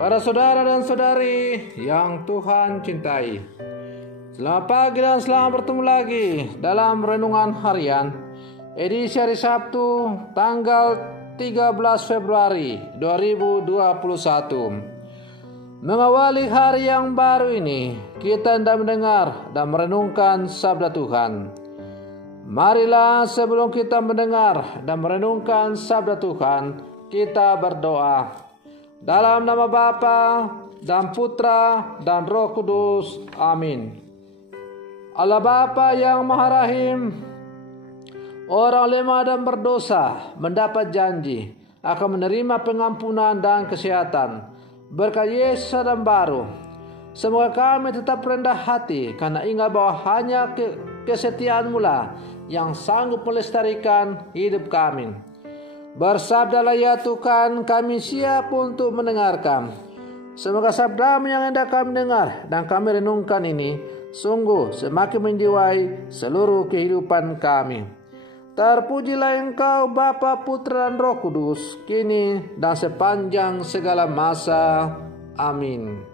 Para saudara dan saudari yang Tuhan cintai, selamat pagi dan selamat bertemu lagi dalam Renungan Harian edisi hari Sabtu tanggal 13 Februari 2021. Mengawali hari yang baru ini, kita hendak mendengar dan merenungkan sabda Tuhan. Marilah sebelum kita mendengar dan merenungkan sabda Tuhan, kita berdoa. Dalam nama Bapa dan Putra dan Roh Kudus. Amin. Allah Bapa yang Maha Rahim, orang lemah dan berdosa mendapat janji akan menerima pengampunan dan kesehatan berkat Yesus dan baru. Semoga kami tetap rendah hati karena ingat bahwa hanya kesetiaan-Mu lah yang sanggup melestarikan hidup kami. Bersabdalah ya Tuhan, kami siap untuk mendengarkan. Semoga sabda-Mu yang hendak kami dengar dan kami renungkan ini sungguh semakin menjiwai seluruh kehidupan kami. Terpujilah Engkau Bapa, Putra dan Roh Kudus, kini dan sepanjang segala masa. Amin.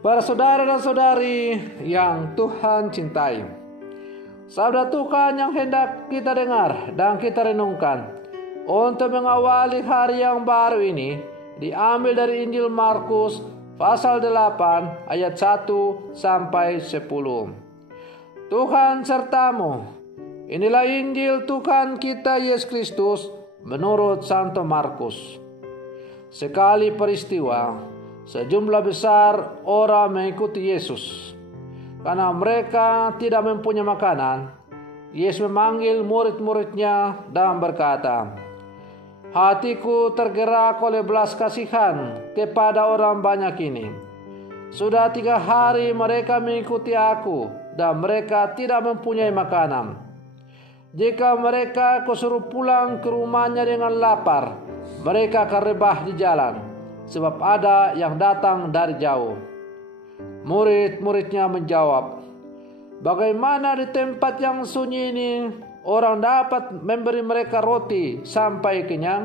Para saudara dan saudari yang Tuhan cintai, sabda Tuhan yang hendak kita dengar dan kita renungkan untuk mengawali hari yang baru ini diambil dari Injil Markus pasal 8 ayat 1 sampai 10. Tuhan sertamu. Inilah Injil Tuhan kita Yesus Kristus menurut Santo Markus. Sekali peristiwa, sejumlah besar orang mengikuti Yesus. Karena mereka tidak mempunyai makanan, Yesus memanggil murid-muridnya dan berkata, "Hatiku tergerak oleh belas kasihan kepada orang banyak ini. Sudah 3 hari mereka mengikuti aku dan mereka tidak mempunyai makanan. Jika mereka kusuruh pulang ke rumahnya dengan lapar, mereka akan rebah di jalan, sebab ada yang datang dari jauh." Murid-muridnya menjawab, "Bagaimana di tempat yang sunyi ini orang dapat memberi mereka roti sampai kenyang?"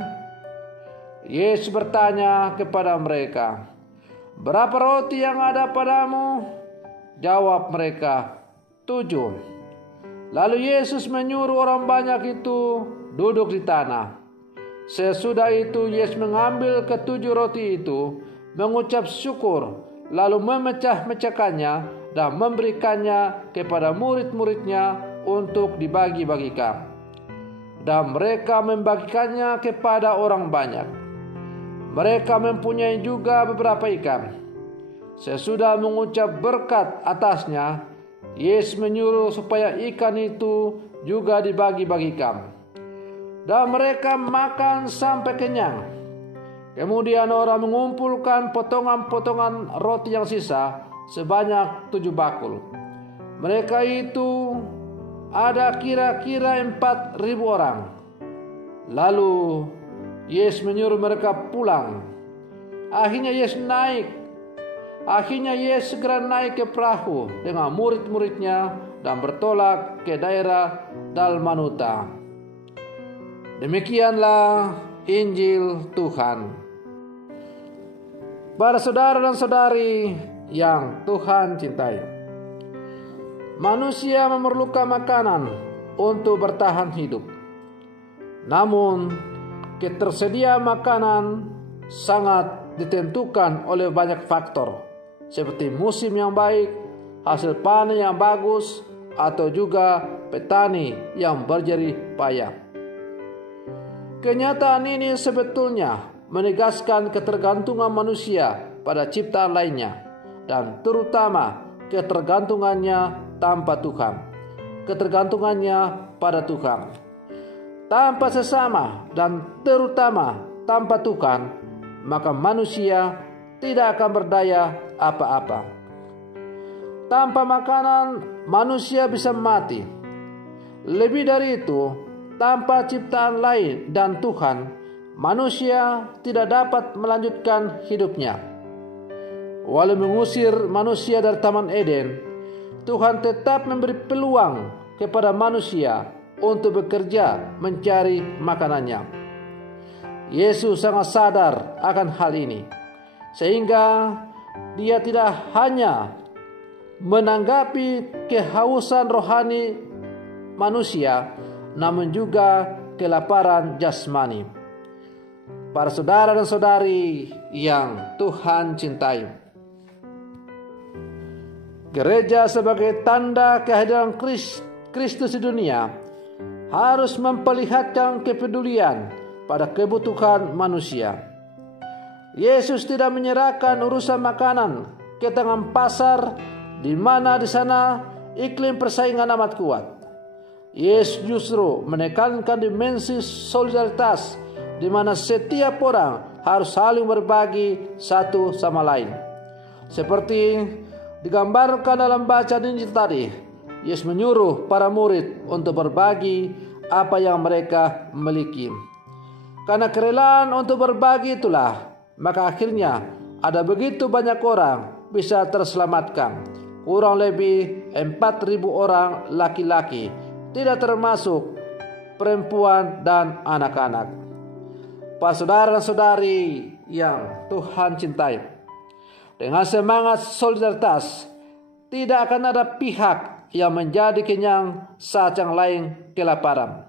Yesus bertanya kepada mereka, "Berapa roti yang ada padamu?" Jawab mereka, 7. Lalu Yesus menyuruh orang banyak itu duduk di tanah. Sesudah itu Yesus mengambil ke-7 roti itu, mengucap syukur, lalu memecah-mecahkannya dan memberikannya kepada murid-muridnya untuk dibagi-bagikan. Dan mereka membagikannya kepada orang banyak. Mereka mempunyai juga beberapa ikan. Sesudah mengucap berkat atasnya, Yesus menyuruh supaya ikan itu juga dibagi-bagikan. Dan mereka makan sampai kenyang. Kemudian orang mengumpulkan potongan-potongan roti yang sisa sebanyak 7 bakul. Mereka itu ada kira-kira 4.000 orang. Lalu Yesus menyuruh mereka pulang. Akhirnya Yesus segera naik ke perahu dengan murid-muridnya dan bertolak ke daerah Dalmanuta. Demikianlah Injil Tuhan. Para saudara dan saudari yang Tuhan cintai, manusia memerlukan makanan untuk bertahan hidup. Namun, ketersediaan makanan sangat ditentukan oleh banyak faktor, seperti musim yang baik, hasil panen yang bagus, atau juga petani yang berjerih payah. Kenyataan ini sebetulnya menegaskan ketergantungan manusia pada ciptaan lainnya dan terutama ketergantungannya pada Tuhan. Tanpa sesama dan terutama tanpa Tuhan, maka manusia tidak akan berdaya apa-apa. Tanpa makanan, manusia bisa mati. Lebih dari itu, tanpa ciptaan lain dan Tuhan, manusia tidak dapat melanjutkan hidupnya. Walau mengusir manusia dari Taman Eden, Tuhan tetap memberi peluang kepada manusia untuk bekerja mencari makanannya. Yesus sangat sadar akan hal ini, sehingga dia tidak hanya menanggapi kehausan rohani manusia, namun juga kelaparan jasmani. Para saudara dan saudari yang Tuhan cintai, gereja sebagai tanda kehadiran Kristus di dunia harus memperlihatkan kepedulian pada kebutuhan manusia. Yesus tidak menyerahkan urusan makanan ke tangan pasar, di mana di sana iklim persaingan amat kuat. Yesus justru menekankan dimensi solidaritas, di mana setiap orang harus saling berbagi satu sama lain. Seperti digambarkan dalam bacaan Injil tadi, Yesus menyuruh para murid untuk berbagi apa yang mereka miliki. Karena kerelaan untuk berbagi itulah, maka akhirnya ada begitu banyak orang bisa terselamatkan. Kurang lebih 4.000 orang laki-laki, tidak termasuk perempuan dan anak-anak. Para saudara dan saudari yang Tuhan cintai, dengan semangat solidaritas, tidak akan ada pihak yang menjadi kenyang saat yang lain kelaparan.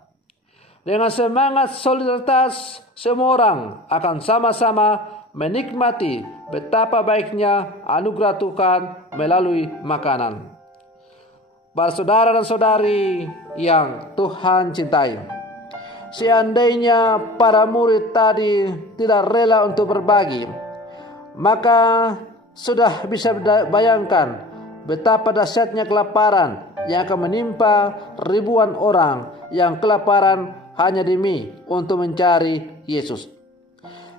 Dengan semangat solidaritas, semua orang akan sama-sama menikmati betapa baiknya anugerah Tuhan melalui makanan. Para saudara dan saudari yang Tuhan cintai, seandainya para murid tadi tidak rela untuk berbagi, maka sudah bisa bayangkan betapa dahsyatnya kelaparan yang akan menimpa ribuan orang yang kelaparan hanya demi untuk mencari Yesus.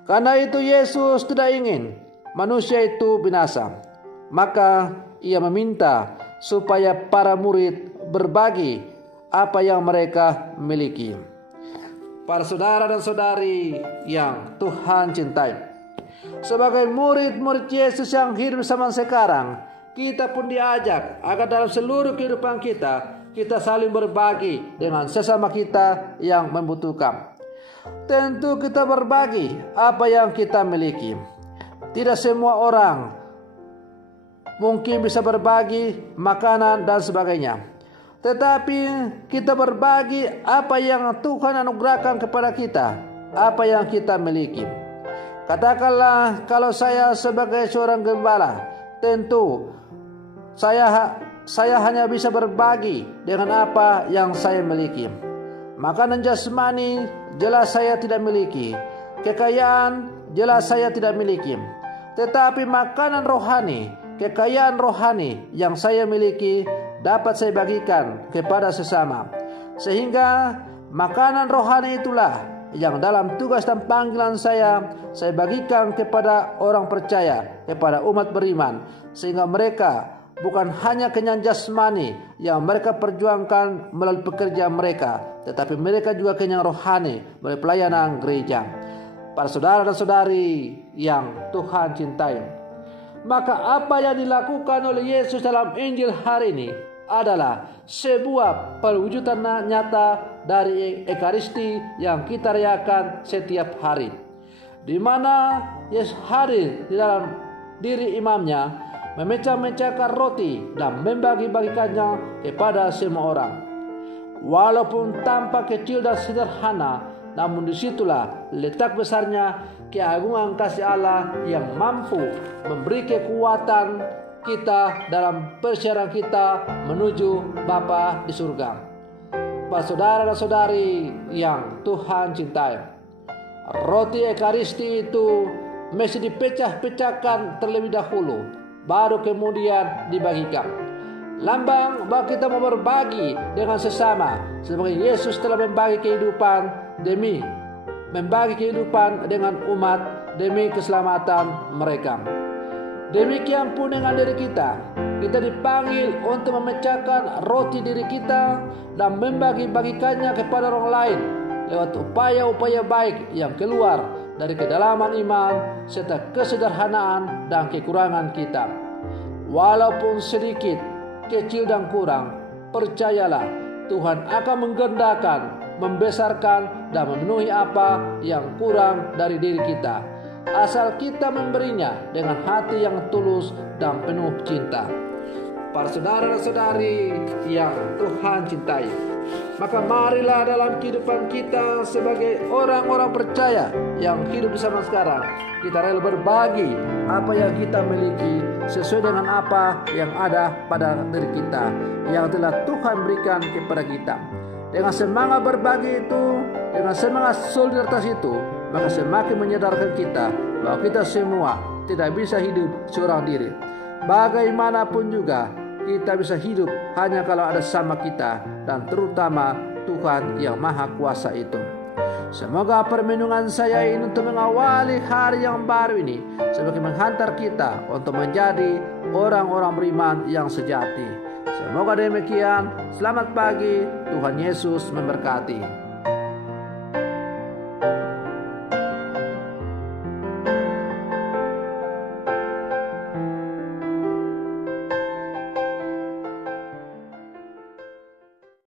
Karena itu Yesus tidak ingin manusia itu binasa, maka ia meminta supaya para murid berbagi apa yang mereka miliki. Para saudara dan saudari yang Tuhan cintai, sebagai murid-murid Yesus yang hidup zaman sekarang, kita pun diajak agar dalam seluruh kehidupan kita saling berbagi dengan sesama kita yang membutuhkan. Tentu kita berbagi apa yang kita miliki. Tidak semua orang mungkin bisa berbagi makanan dan sebagainya, tetapi kita berbagi apa yang Tuhan anugerahkan kepada kita, apa yang kita miliki. Katakanlah kalau saya sebagai seorang gembala, tentu saya hanya bisa berbagi dengan apa yang saya miliki. Makanan jasmani jelas saya tidak miliki, kekayaan jelas saya tidak miliki, tetapi makanan rohani, kekayaan rohani yang saya miliki dapat saya bagikan kepada sesama. Sehingga makanan rohani itulah yang dalam tugas dan panggilan saya bagikan kepada orang percaya, kepada umat beriman, sehingga mereka bukan hanya kenyang jasmani yang mereka perjuangkan melalui pekerjaan mereka, tetapi mereka juga kenyang rohani melalui pelayanan gereja. Para saudara dan saudari yang Tuhan cintai, maka apa yang dilakukan oleh Yesus dalam Injil hari ini adalah sebuah perwujudan nyata dari Ekaristi yang kita rayakan setiap hari, di mana Yesus hadir di dalam diri imamnya, memecah-mecahkan roti dan membagi-bagikannya kepada semua orang. Walaupun tampak kecil dan sederhana, namun disitulah letak besarnya keagungan kasih Allah yang mampu memberi kekuatan kita dalam perjalanan kita menuju Bapa di surga. Para saudara dan saudari yang Tuhan cintai, roti Ekaristi itu mesti dipecah-pecahkan terlebih dahulu, baru kemudian dibagikan. Lambang bahwa kita mau berbagi dengan sesama, sebagai Yesus telah membagi kehidupan demi membagi kehidupan dengan umat demi keselamatan mereka. Demikian pun dengan diri kita dipanggil untuk memecahkan roti diri kita dan membagi-bagikannya kepada orang lain lewat upaya-upaya baik yang keluar dari kedalaman iman serta kesederhanaan dan kekurangan kita. Walaupun sedikit, kecil dan kurang, percayalah Tuhan akan menggandakan membesarkan dan memenuhi apa yang kurang dari diri kita, asal kita memberinya dengan hati yang tulus dan penuh cinta. Para saudara-saudari yang Tuhan cintai, maka marilah dalam kehidupan kita sebagai orang-orang percaya yang hidup bersama sekarang, kita rela berbagi apa yang kita miliki sesuai dengan apa yang ada pada diri kita, yang telah Tuhan berikan kepada kita. Dengan semangat berbagi itu, dengan semangat solidaritas itu, maka semakin menyadarkan kita bahwa kita semua tidak bisa hidup seorang diri. Bagaimanapun juga kita bisa hidup hanya kalau ada sama kita, dan terutama Tuhan yang Maha Kuasa itu. Semoga permenungan saya ini untuk mengawali hari yang baru ini sebagai menghantar kita untuk menjadi orang-orang beriman yang sejati. Semoga demikian. Selamat pagi, Tuhan Yesus memberkati.